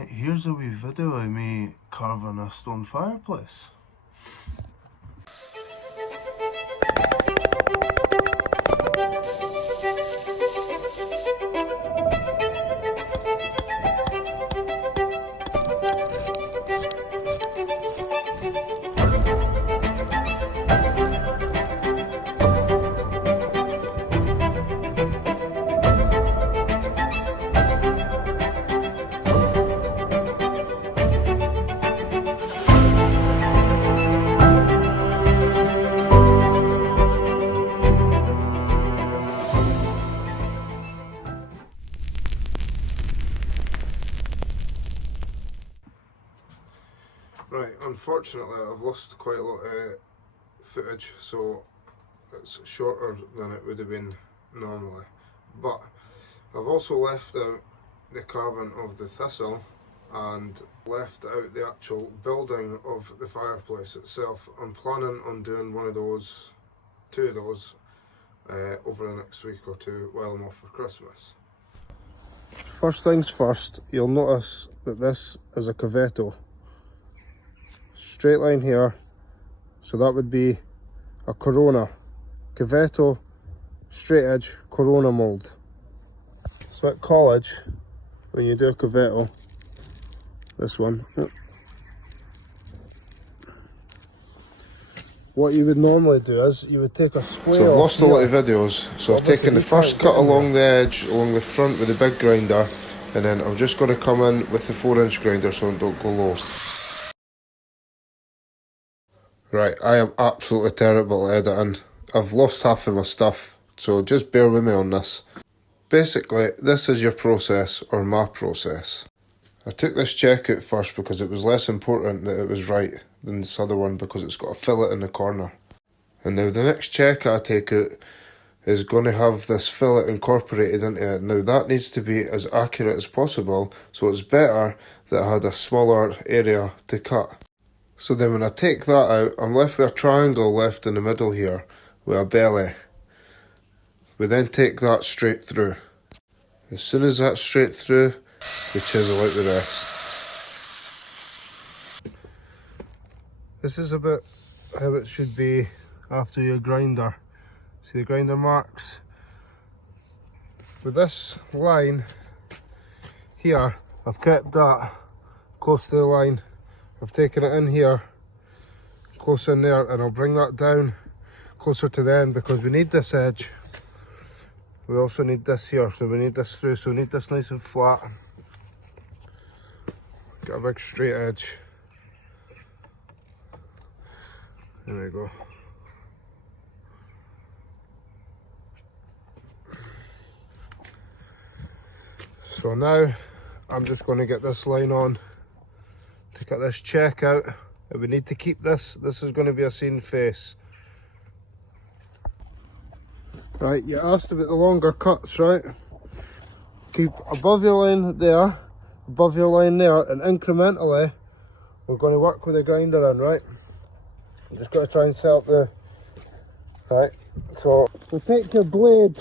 Right, here's a wee video of me carving a stone fireplace. Right, unfortunately I've lost quite a lot of footage, so it's shorter than it would have been normally. But I've also left out the carving of the thistle and left out the actual building of the fireplace itself. I'm planning on doing two of those over the next week or two while I'm off for Christmas. First things first, you'll notice that this is a cavetto. Straight line here, so that would be a corona. Cavetto, straight edge, corona mould. So at college, when you do a cavetto, this one, what you would normally do is you would take a square. So I've lost a lot of videos, so I've taken the first cut along the edge, along the front with the big grinder, and then I'm just going to come in with the 4-inch grinder so it don't go low. Right, I am absolutely terrible at editing. I've lost half of my stuff, so just bear with me on this. Basically, this is your process, or my process. I took this check out first because it was less important that it was right than this other one because it's got a fillet in the corner. And now the next check I take out is going to have this fillet incorporated into it. Now that needs to be as accurate as possible, so it's better that I had a smaller area to cut. So then when I take that out, I'm left with a triangle left in the middle here, with a belly. We then take that straight through. As soon as that's straight through, we chisel out the rest. This is about how it should be after your grinder. See the grinder marks? With this line here, I've kept that close to the line. I've taken it in here, close in there, and I'll bring that down closer to the end because we need this edge. We also need this here, so we need this through, so we need this nice and flat. Got a big straight edge. There we go. So now I'm just going to get this line on to cut this check out, and we need to keep this. This is going to be a seam face. Right, you asked about the longer cuts, right? Keep above your line there, above your line there, and incrementally we're going to work with the grinder in, right? I'm just going to try and set up the... Right, so we take your blade.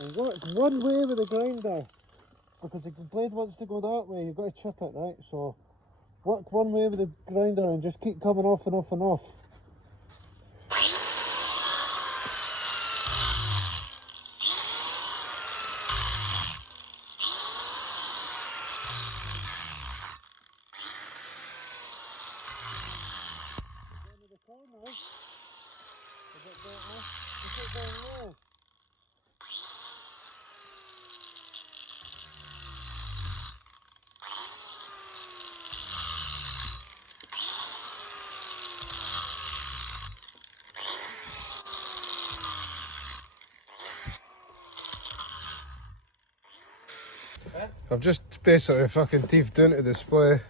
And work one way with the grinder, because the blade wants to go that way, you've got to chip it, right? So work one way with the grinder and just keep coming off and off and off. I've just basically fucking teethed into display.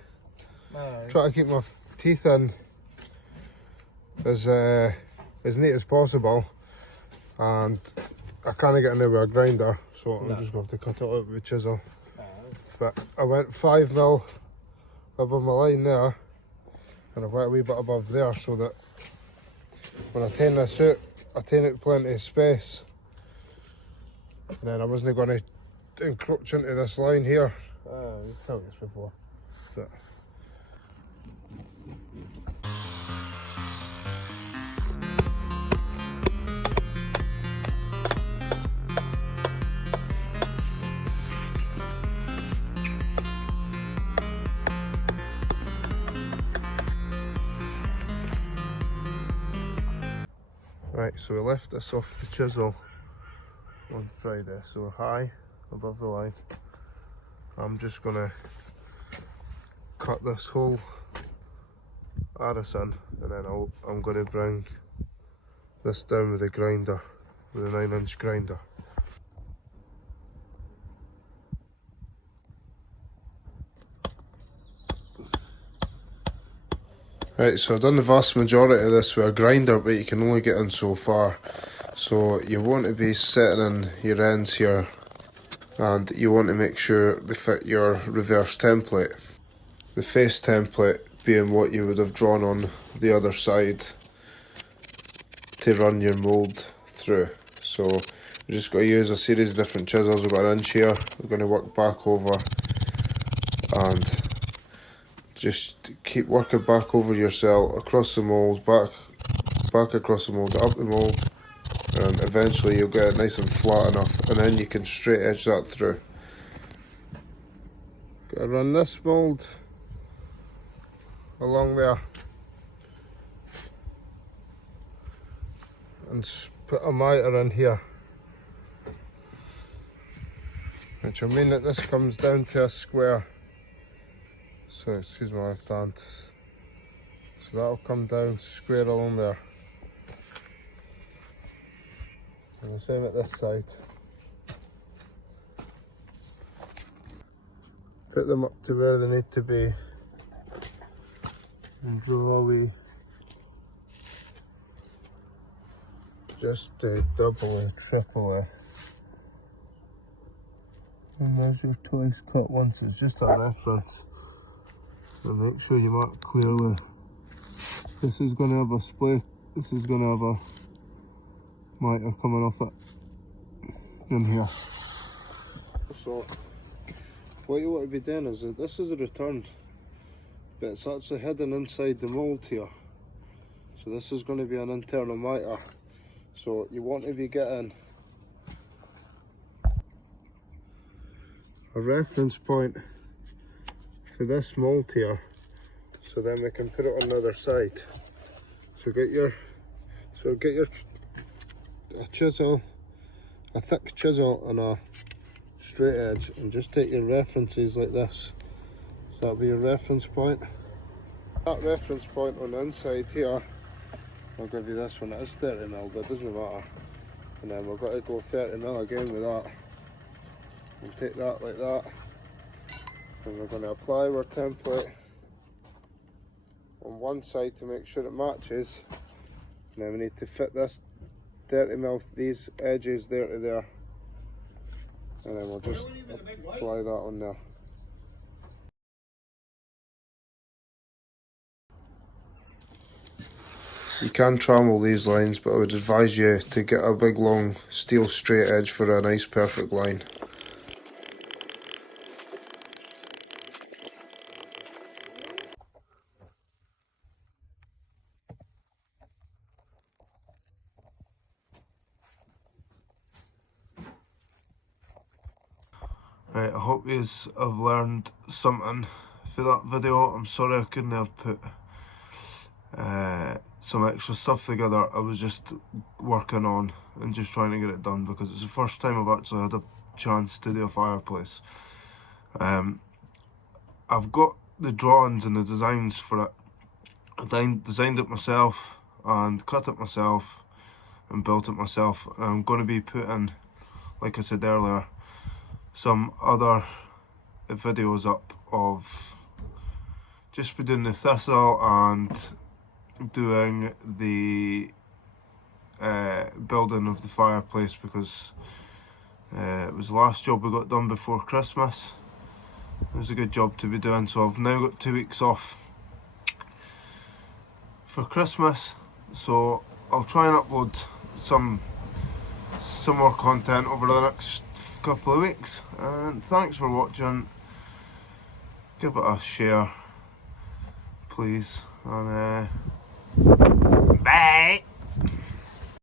Try to keep my teeth in as neat as possible, and I can't get in there with a grinder, so I'm just going to have to cut it out with a chisel. But I went 5mm above my line there, and I went a wee bit above there so that when I turn this out, I taken out plenty of space, and then I wasn't going to encroach into this line here. I've told you this before, but right, so we left this off the chisel on Friday, so we're high above the line. I'm just gonna cut this whole arris in, and then I'm gonna bring this down with a grinder, with a 9-inch grinder. Right, so I've done the vast majority of this with a grinder, but you can only get in so far. So you want to be setting in your ends here, and you want to make sure they fit your reverse template. The face template being what you would have drawn on the other side to run your mould through. So we just got to use a series of different chisels. We've got an inch here, we're going to work back over and just keep working back over your cell, across the mould, back across the mould, up the mould, and eventually you'll get it nice and flat enough, and then you can straight edge that through. Gotta run this mould along there and put a miter in here, which will mean that this comes down to a square. So excuse my left hand. So that'll come down square along there. And the same at this side. Put them up to where they need to be and draw away. Just double it, triple it. And measure twice, cut once. It's just a reference. So make sure you mark clearly. This is going to have a split. This is going to have a miter coming off it in here. So what you want to be doing is that this is a return, but it's actually hidden inside the mould here. So this is going to be an internal miter. So you want to be getting a reference point for this mould here, so then we can put it on the other side. So get your a chisel, a thick chisel and a straight edge, and just take your references like this. So that'll be your reference point. That reference point on the inside here, I'll give you this one, it is 30mm, but it doesn't matter. And then we've got to go 30mm again with that. And take that like that. And we're going to apply our template on one side to make sure it matches. And then we need to fit this 30mm, these edges there to there. And then we'll just apply that on there. You can trammel these lines, but I would advise you to get a big long steel straight edge for a nice perfect line. Right, I hope you have learned something for that video. I'm sorry I couldn't have put some extra stuff together. I was just working on and just trying to get it done because it's the first time I've actually had a chance to do a fireplace. I've got the drawings and the designs for it. I designed it myself and cut it myself and built it myself. And I'm going to be putting, like I said earlier, some other videos up of just doing the thistle and doing the building of the fireplace, because it was the last job we got done before Christmas. It was a good job to be doing, so I've now got 2 weeks off for Christmas, so I'll try and upload some more content over the next couple of weeks. And thanks for watching. Give it a share, please. And bye.